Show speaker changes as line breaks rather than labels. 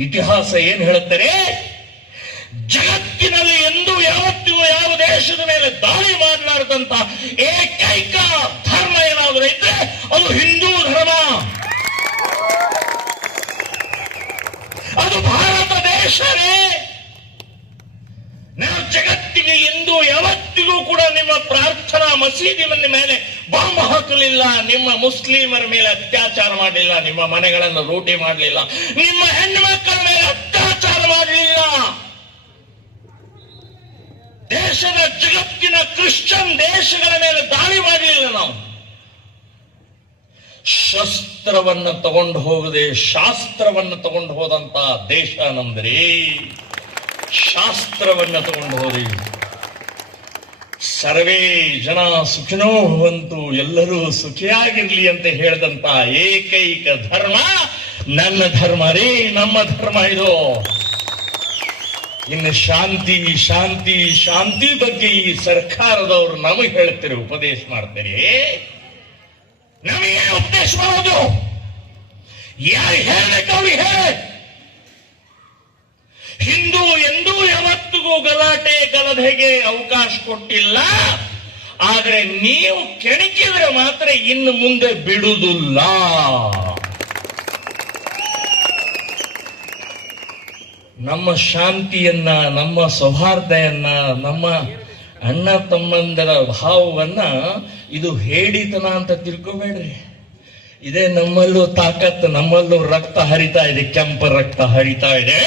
ಇತಿಹಾಸ ಏನ್ ಹೇಳುತ್ತಾರೆ? ಜಗತ್ತಿನಲ್ಲಿ ಎಂದು ಯಾವತ್ತಿಗೂ ಯಾವ ದೇಶದ ಮೇಲೆ ದಾಳಿ ಮಾಡಲಾರದಂತ ಏಕೈಕ ಧರ್ಮ ಏನಾದರೂ ಇದ್ರೆ ಅದು ಹಿಂದೂ ಧರ್ಮ. ಅದು ಭಾರತ ದೇಶವೇ ನಾವು ಜಗತ್ತಿಗೆ ಎಂದು ಯಾವತ್ತಿಗೂ ಕೂಡ ನಿಮ್ಮ ಪ್ರಾರ್ಥನಾ ಮಸೀದಿ ಮನೆ ಮೇಲೆ ಬಾಂಬ್ ಹಾಕಲಿಲ್ಲ, ನಿಮ್ಮ ಮುಸ್ಲಿಮರ ಮೇಲೆ ಅತ್ಯಾಚಾರ ಮಾಡಲಿಲ್ಲ, ನಿಮ್ಮ ಮನೆಗಳನ್ನು ರೂಟಿ ಮಾಡಲಿಲ್ಲ, ನಿಮ್ಮ ಹೆಣ್ಣು ಮಕ್ಕಳ ಮೇಲೆ ಅತ್ಯಾಚಾರ ಮಾಡಲಿಲ್ಲ. ದೇಶದ ಜಗತ್ತಿನ ಕ್ರಿಶ್ಚಿಯನ್ ದೇಶಗಳ ಮೇಲೆ ದಾಳಿ ಮಾಡಲಿಲ್ಲ ನಾವು. ಶಸ್ತ್ರವನ್ನು ತಗೊಂಡು ಹೋಗದೆ ಶಾಸ್ತ್ರವನ್ನು ತಗೊಂಡು ಹೋದಂತ ದೇಶ ನಮ್ದ್ರಿ. ಶಾಸ್ತ್ರವನ್ನು ತಗೊಂಡು ಹೋದಿ ಸರ್ವೇ ಜನ ಸುಖಿನೋ ಭವಂತು, ಎಲ್ಲರೂ ಸುಖಿಯಾಗಿರ್ಲಿ ಅಂತ ಹೇಳಿದಂತ ಏಕೈಕ ಧರ್ಮ, ನನ್ನ ಧರ್ಮ ರೀ, ನಮ್ಮ ಧರ್ಮ ಇದು. ಇನ್ನು ಶಾಂತಿ ಶಾಂತಿ ಶಾಂತಿ ಬಗ್ಗೆ ಈ ಸರ್ಕಾರದವರು ನಮಗೆ ಹೇಳ್ತಾರೆ ಉಪದೇಶ ಮಾಡ್ತಾರೆ? ನಮಗೆ ಉಪದೇಶ ಮಾಡೋದು? ಯಾರು ಹೇಳಬೇಕು ಅವ್ರಿಗೆ ಹೇಳ. ಹಿಂದೂ ಎಂದೂ ಯಾವತ್ತಿಗೂ ಗಲಾಟೆ ಗಲಭೆಗೆ ಅವಕಾಶ ಕೊಟ್ಟಿಲ್ಲ, ಆದ್ರೆ ನೀವು ಕೆಣಕಿದ್ರೆ ಮಾತ್ರ ಇನ್ನು ಮುಂದೆ ಬಿಡುವುದಿಲ್ಲ. ನಮ್ಮ ಶಾಂತಿಯನ್ನ, ನಮ್ಮ ಸೌಹಾರ್ದೆಯನ್ನ, ನಮ್ಮ ಅಣ್ಣ ತಮ್ಮಂದರ ಭಾವವನ್ನ ಇದು ಹೇಳಿತನ ಅಂತ ತಿಳ್ಕೊಬೇಡ್ರಿ. ಇದೇ ನಮ್ಮಲ್ಲೂ ತಾಕತ್ತು, ನಮ್ಮಲ್ಲೂ ರಕ್ತ ಹರಿತಾ ಇದೆ, ಕೆಂಪ ರಕ್ತ ಹರಿತಾ ಇದೆ.